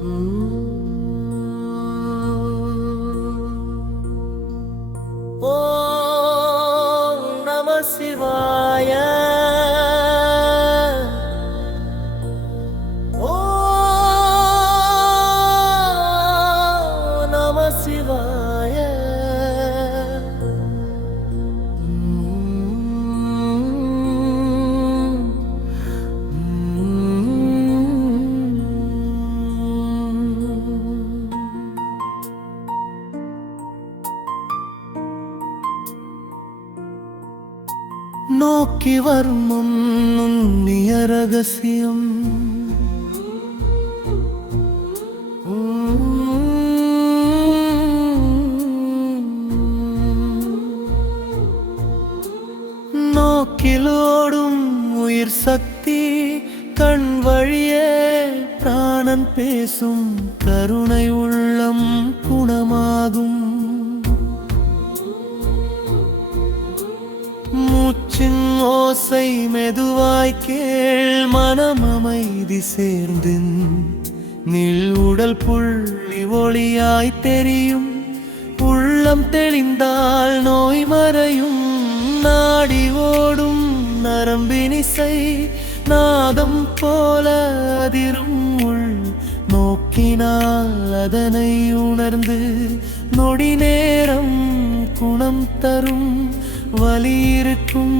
ஓம் நம சிவாய. ஓம் நம சிவாய. நோக்கி வரும் நுண்ணிய ரகசியம் நோக்கிலோடும் உயிர் சக்தி கண் வழியே பிராணன் பேசும் கருணை உள்ளம் குணமாகும். மூச்சின் ஓசை மெதுவாய் கேள், மனம் அமைதி சேர்ந்து நில் உடல் புள்ளி ஒளியாய் தெரியும். உள்ளம் தெளிந்தால் நோய் மறையும். நாடி ஓடும் நரம்பினிசை நாதம் போல அதிரும். உள் நோக்கினால் அதனை உணர்ந்து நொடி நேரம் குணம் தரும். வலி இருக்கும்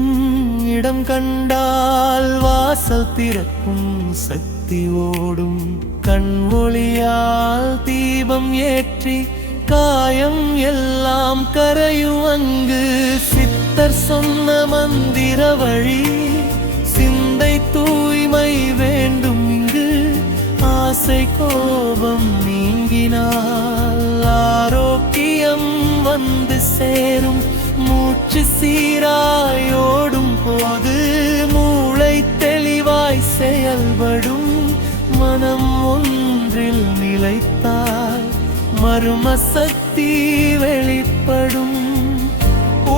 இடம் கண்டால் வாசல் திறக்கும். சக்தி ஓடும் கண் ஒளியால் தீபம் ஏற்றி காயம் எல்லாம் கரையும். அங்கு சித்தர் சொன்ன மந்திர வழி சிந்தை தூய்மை வேண்டும். இங்கு ஆசை கோபம் நீங்கினால் ஆரோக்கியம் வந்து சேரும். மூச்சு சீராயோடும் போது மூளை தெளிவாய் செயல்படும். மனம் ஒன்றில் நிலைத்தால் மர்ம சக்தி வெளிப்படும்.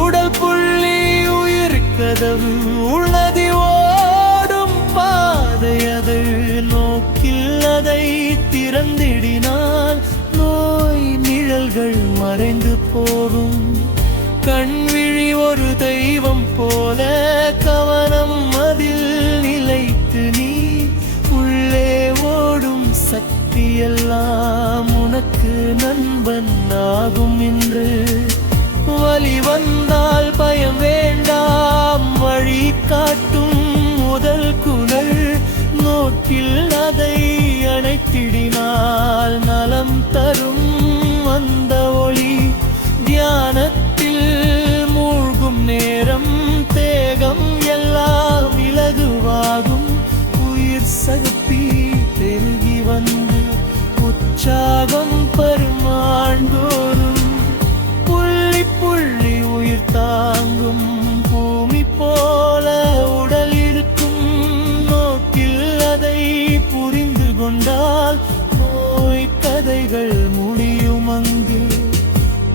உடல் புள்ளி உயிர் கதவு உள்ளதி ஓடும் பாதை. அது நோக்கில் அதை திறந்திடினால் நோய் நிழல்கள் மறைந்து போகும். கண்விழி ஒரு தெய்வம் போல கவனம் அதில் நிலைத்து நீ உள்ளே ஓடும் சக்தி எல்லாம் உனக்கு நண்பன் ஆகும். என்று வலி வந்தால் பயம் வேண்டாம், வழி காட்டும் முதல் குணல். நோக்கில் அதை அணைத்திடினால் நலம் தரும் அந்த ஒளி. தியானத்தில் மூழ்கும் நேரம் தேகம் எல்லாம் இலகுவாகும். உயிர் சக்தி பெருகி வந்து உற்சாகம் பரிமாண்டோறும். புள்ளி புள்ளி உயிர் தாங்கும் பூமி போல உடல் இருக்கும். நோக்கில் அதை புரிந்து கொண்டால் நோய் கதைகள் முடியும். அங்கு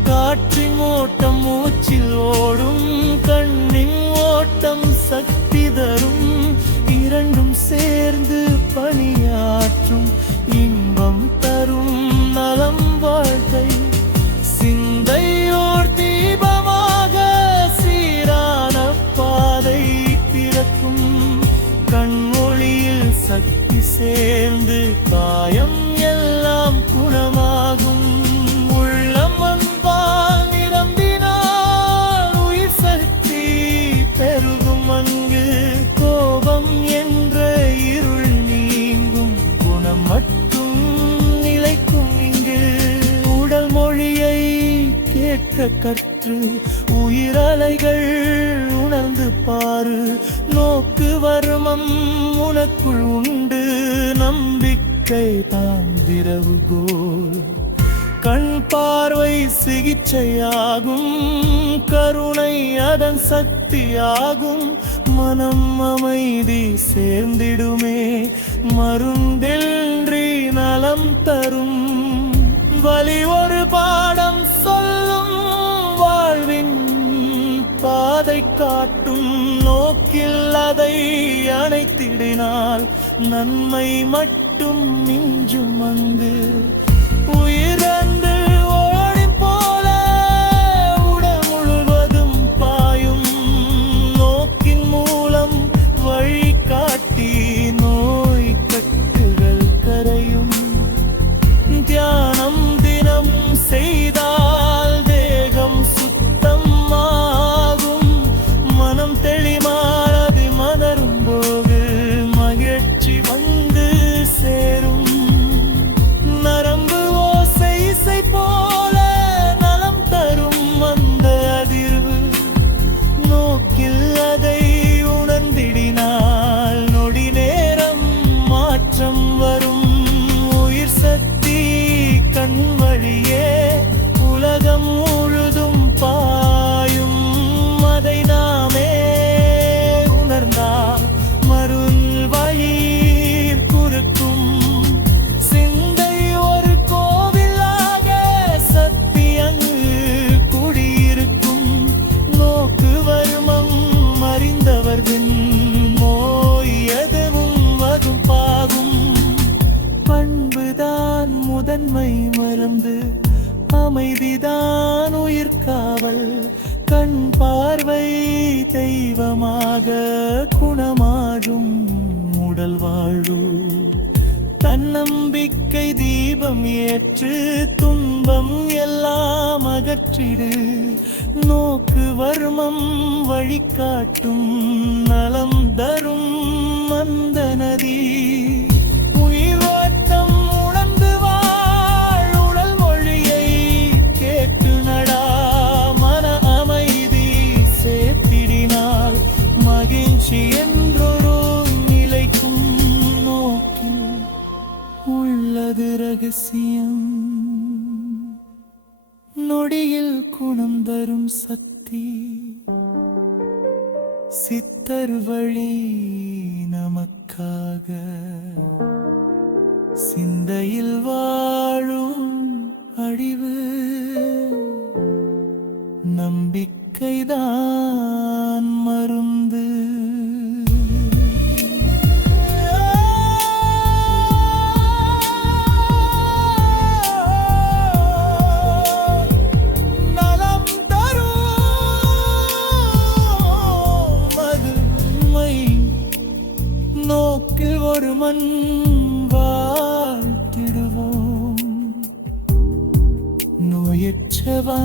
காற்றின் ஓட்டம் மூச்சில் ஓடும். கண்ணின் ஓட்டம் சக்தி தரும். இரண்டும் சேர்ந்து பணியாற்றும். இன்பம் தரும் நலம் வாழ்க்கை. சிந்தையோர் தீபமாக சீரான பாதை திறக்கும். கண் ஒளியில் சக்தி சேர்ந்து காயம் எல்லாம் குணமாகும். உள்ளம் அன்பால் நிரம்பினால் உயிர் சக்தி பெருகும். அங்கு கோபம் என்ற இருள் நீங்கும். குணம் மட்டும் நிலைக்கும். இங்கு உடல் மொழியை கேட்க கற்று உயிரலைகள் உணர்ந்து பாரு. நோக்கு வர்மம் உனக்குள் உண்டு. நம்பிக்கை தான் திறவுகோல். கண் பார்வை சிகிச்சையாகும். கருணை அதன் சக்தியாகும். மனம் அமைதி சேர்ந்திடுமே. மருந்தின்றி நலம் தரும். வலி ஒரு பாடம் சொல்லும். வாழ்வின் பாதை காட்டும். நோக்கில் அதை அணைத்திடினால் நன்மை மட்டும் வீடும் மிஞ்சும் அங்கு உயிரந்து ஓடி போல உடல் முழுவதும் பாயும் நோக்கின் மூலம் வழிகாட்டி நோய் கட்டுகள் கரையும் தியானம் தினம் செய்தால் தேகம் சுத்தமாகும் மனம் தெளிமாறது மலரும் போது மகிழ்ச்சி வந்து சேரும் நரம்பு ஓசை இசை போல நலம் தரும் அந்த அதிர்வு நோக்கில் அதை உணர்ந்திடினால் நொடி நேரம் மாற்றம் வரும் உயிர் சக்தி கண் வழியே உலகம் முழுதும் பாயும் அதை நாமே உணர்ந்தால் மருள் வயிர் குறுக்கும் சிந்தை ஒரு கோவிலாக சக்தி அங்கு குடியிருக்கும் நோக்கு வருமம் அறிந்தவர்களின் நோய் எதுவும் அதும் பாகும் பண்புதான் முதன்மை மறந்து அமைதிதான் உயிர் காவல் கண் பார்வை தெய்வமாக குணமாகும் உடல் வாழு தன்னம்பிக்கை தீபம் ஏற்று துன்பம் எல்லாம் அகற்றிடு நோக்கு வர்மம் வழிகாட்டும் நலம் தரும் அந்த நதி உயிரோட்டம் உணர்ந்து வாழ் உடல் மொழியை கேட்டு நடா மன அமைதி சேர்த்திடினால் மகிழ்ச்சி என்றொரு நிலைக்கும் நோக்கில் உள்ளது ரகசியம் நொடியில் குணம் தரும் சக்தி சித்தர் வழி நமக்காக சிந்தையில் வாழும் அழிவு நம்பிக்கைதான் மருந்து நலம் தரும் மதுமை நோக்கில் ஒரு மண் வாழ்த்திடுவோம் நோயற்றவா